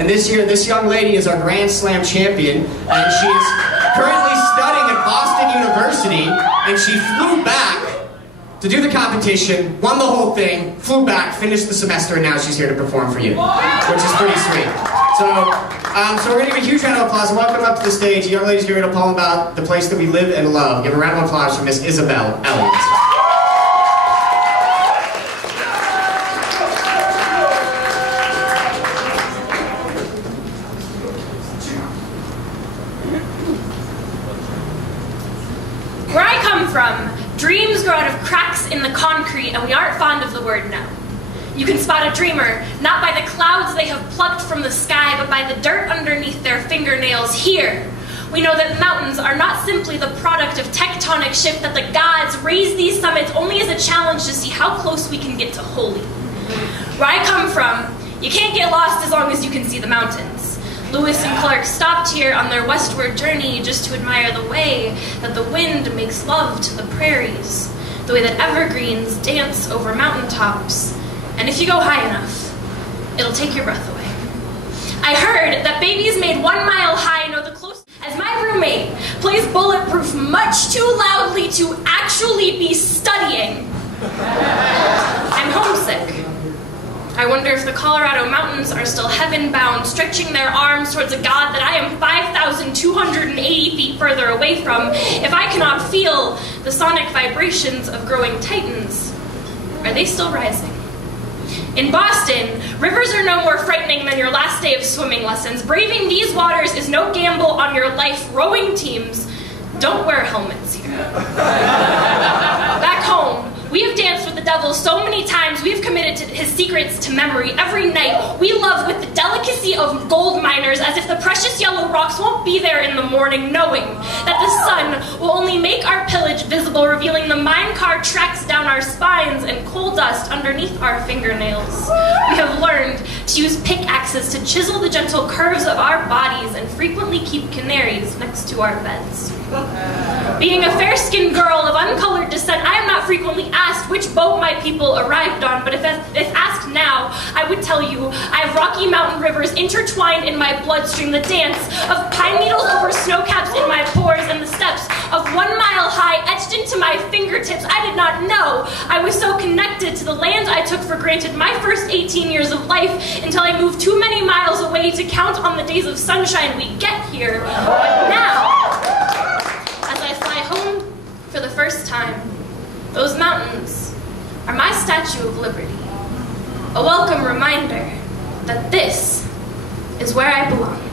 And this year, this young lady is our Grand Slam champion, and she is currently studying at Boston University, and she flew back to do the competition, won the whole thing, flew back, finished the semester, and now she's here to perform for you, which is pretty sweet. So we're going to give a huge round of applause and welcome up to the stage. The young lady's going to read a poem about the place that we live and love. Give a round of applause for Miss Isabel Elliott. Where I come from, dreams grow out of cracks in the concrete, and we aren't fond of the word no. You can spot a dreamer, not by the clouds they have plucked from the sky, but by the dirt underneath their fingernails. Here, we know that mountains are not simply the product of tectonic shift, that the gods raise these summits only as a challenge to see how close we can get to holy. Where I come from, you can't get lost as long as you can see the mountains. Lewis and Clark stopped here on their westward journey just to admire the way that the wind makes love to the prairies, the way that evergreens dance over mountaintops, and if you go high enough, it'll take your breath away. I heard that babies made 1 mile high know the closest. As my roommate plays Bulletproof much too loudly to actually be studying, I'm homesick. I wonder if the Colorado mountains are still heaven-bound, stretching their arms towards a God that I am 5,280 feet further away from. If I cannot feel the sonic vibrations of growing titans, are they still rising? In Boston, rivers are no more frightening than your last day of swimming lessons. Braving these waters is no gamble on your life. Rowing teams don't wear helmets here. Back home, we have danced with the devil so many times, we've committed to his secrets to memory. Every night, we love with the delicacy of gold miners, as if the precious yellow rocks won't be there in the morning, knowing that the sun will only make our pillage visible, revealing the minecart tracks down our spines and coal dust underneath our fingernails. We have learned to use pickaxes to chisel the gentle curves of our bodies and frequently keep canaries next to our beds. Being a fair-skinned girl of uncolored descent, I am not frequently asked which boat my people arrived on, but if asked now, I would tell you I have Rocky Mountain rivers intertwined in my bloodstream, the dance of pine needles over snowcaps in my pores, and the steps of 1 mile high etched into my fingertips. I did not know I was so connected to the land I took for granted my first 18 years of life until I moved too many miles away to count on the days of sunshine we get here. But now, as I fly home for the first time, those mountains are my Statue of Liberty, a welcome reminder that this is where I belong.